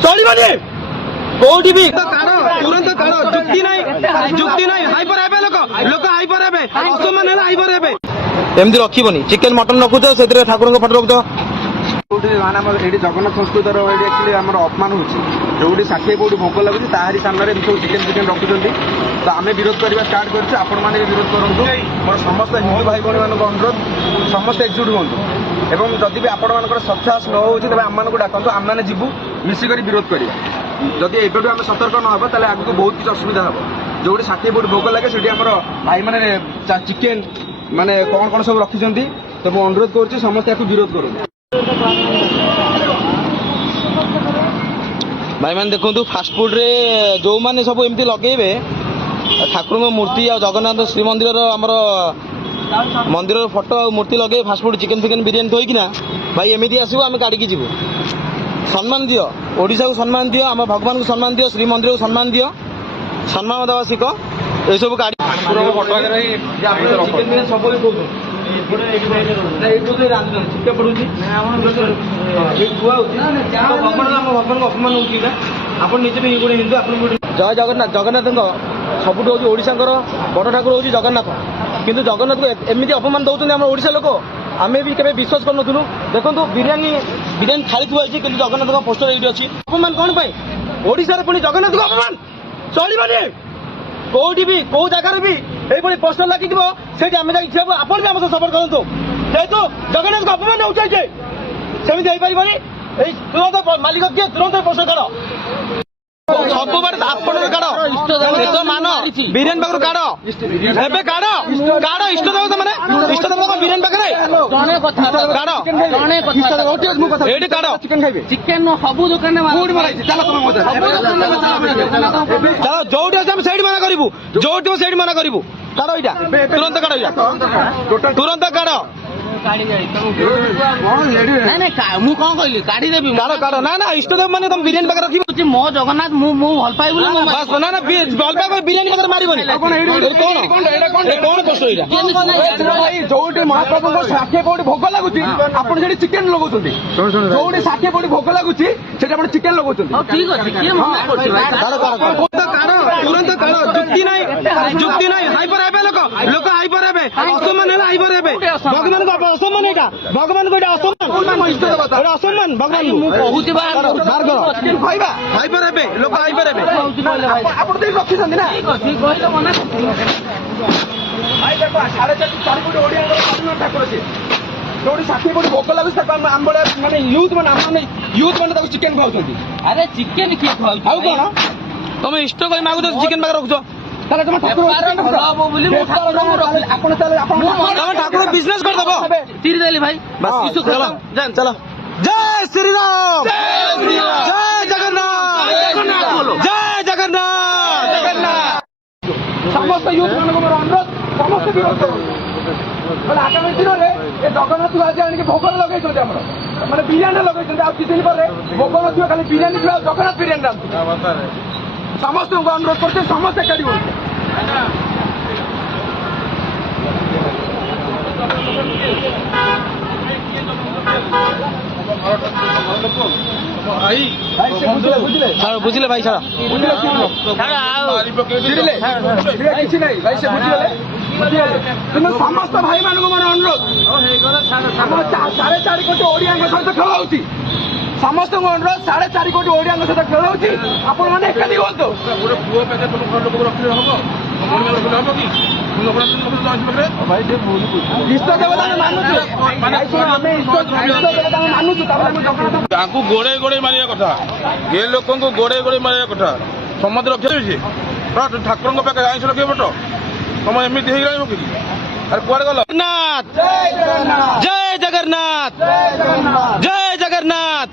चलिबनी कोठी भी तुरंत काढ़ जुक्ति नहीं हाइपर हेबे लोक हाइपर हेबे असमान है हाइपर हेबे एमती रखिबनी चिकेन मटन रखुछ से ठाकुर फटो रखुछ ये जगन्नाथ संस्कृतर एक्चुअली आम अपमान हो षाठी कोटी भोग लगुच ताहरी सामने सब चिकेन रखुच्च तो आम विरोध करवा स्टार्ट कर आपण मैंने विरोध करूँ मोर समस्त हिंदू भाई भाई मान अनुरोध समस्त एकजुट हूँ एवं जदि भी आपण मान सक्सेस न हो तेज आम को डाकतु आम मैंने जीवु मिसिक विरोध करवा जदि एबेठू आम सतर्क न हो ताले आगु बहुत किसी असुविधा हम जो षाठी कोटी भोग लगे से भाई मैंने चिकेन माने कौन कौन सब रखिंट तो मुझे अनुरोध करुच्ची समस्त या विरोध करूँ भाई मैंने देखो फास्टफुड रे जो मैंने सब एमती लगे ठाकुर मूर्ति आ जगन्नाथ श्रीमंदिर आमर मंदिर फोटो आ मूर्ति लगे फास्टफुड चिकेन फिकेन बिरियानी थोकना भाई एमती आसो आम काढ़ी जीवु सम्मान दियो ओडिशा को सम्मान दियो आम भगवान को सम्मान दियो श्रीमंदिर को सम्मान दियो सम्मान दवा शिख ये सब गाड़ी चिकेन सब भगवान को अपमान हो हिंदू जय जगन्नाथ जगन्नाथ सबुठ हूँ ओडिशा बड़ ठाकुर हूँ जगन्नाथ किंतु जगन्नाथ को एमती अपमान दौरान आम ओडिशा लोक आम भी केवे विश्वास करूँ देखो बिरियानी थाली थुआई कि जगन्नाथ पोस्टर ये अच्छी अपमान कौन पाई ओडिशा पुणी जगन्नाथ को अपमान चलिबनी कोठी भी कौ जगार भी ये पोस्टर लगी से आम आप भी आम सपोर्ट करूँ जेहेतु जगन्नाथ को अपमान उठाइए सेमती पारे तुरंत मालिक किए तुरंत पोस्टर काढ़ सब बार आपण काढ़ मान बिरियानी पाखर काढ़ एबे काढ़ काढ़ इष्टदेव मैंने इष्टदेव बिरियानी पाखे काढ़ काढ़ चिकेन सब दुकान चलो जोटी अच्छे से मना करूँ जोटी से मना करूँ काढ़ यहाँ तुरंत काढ़ तुरंत काढ़ मुझे कौन कहली काढ़ी देवी काढ़ काढ़ ना ना इष्टदेव मैंने तुम बिरियानी पाखे रखी मो जगन्नाथ मु भल पाई बस ना ना भल पाए बिरियानी पाखे मारबनी कौन पोस्टर जो महाप्रभु षाठी कोटी भोग लगुच आप चिकेन लगुंट जो षाठी कोटी भोग लगुच चिकेन लगुंट ठीक अच्छे तुरंत काढ़ जुक्ति नहीं हाइपर हेबे लोक हाइपर हेबे असमान है हाइपर हेबे भगवान को असमान एटा भगवान को असमान असमान भगवान हाइपर हेबे लोक हाइपर हेबे आप रखी ना ठाकुर से जो षाठी कोटी भोग लगुच आम माने यूथ मैंने चिकेन खाऊ अरे चिकेन किए खाऊ कौन तुम इष्ट कोई मागुच चिकेन पाखे रखुच ठाकुर बिजनेस कर तीर भाई बस चलो जय श्री राम जय जगन्नाथ जय जगन्नाथ समस्त यूथ मान अनुरोध समस्त विरोध करें आगामी दिन में जगन्नाथ आज आने भोग लगे मैंने बिरियानी लगे आज किसी दिन पर भोग न खाली बिरियानी जगन्नाथ बिरियानी समस्त को अनुरोध करते समस्त एकाठी हो बुझे भाई छाड़ किसी नहीं भाई से बुझे समस्त भाई मान अनुरोध 4.5 कोटी ओडिया सहित खेल हो समस्त अनुरोध 4.5 कोटी ओडिया सहित खेल हो आपण मैंने एकाठी हूँ गोड़े गोड़े मारिया कथा ये लोक गोड़े गोड़े मारिया कथा समस्त रखे ठाकुर पाखे आईस रखे पट तुम एमती हो कि अरे कुआड़े गल जय जगन्नाथ जय जगन्नाथ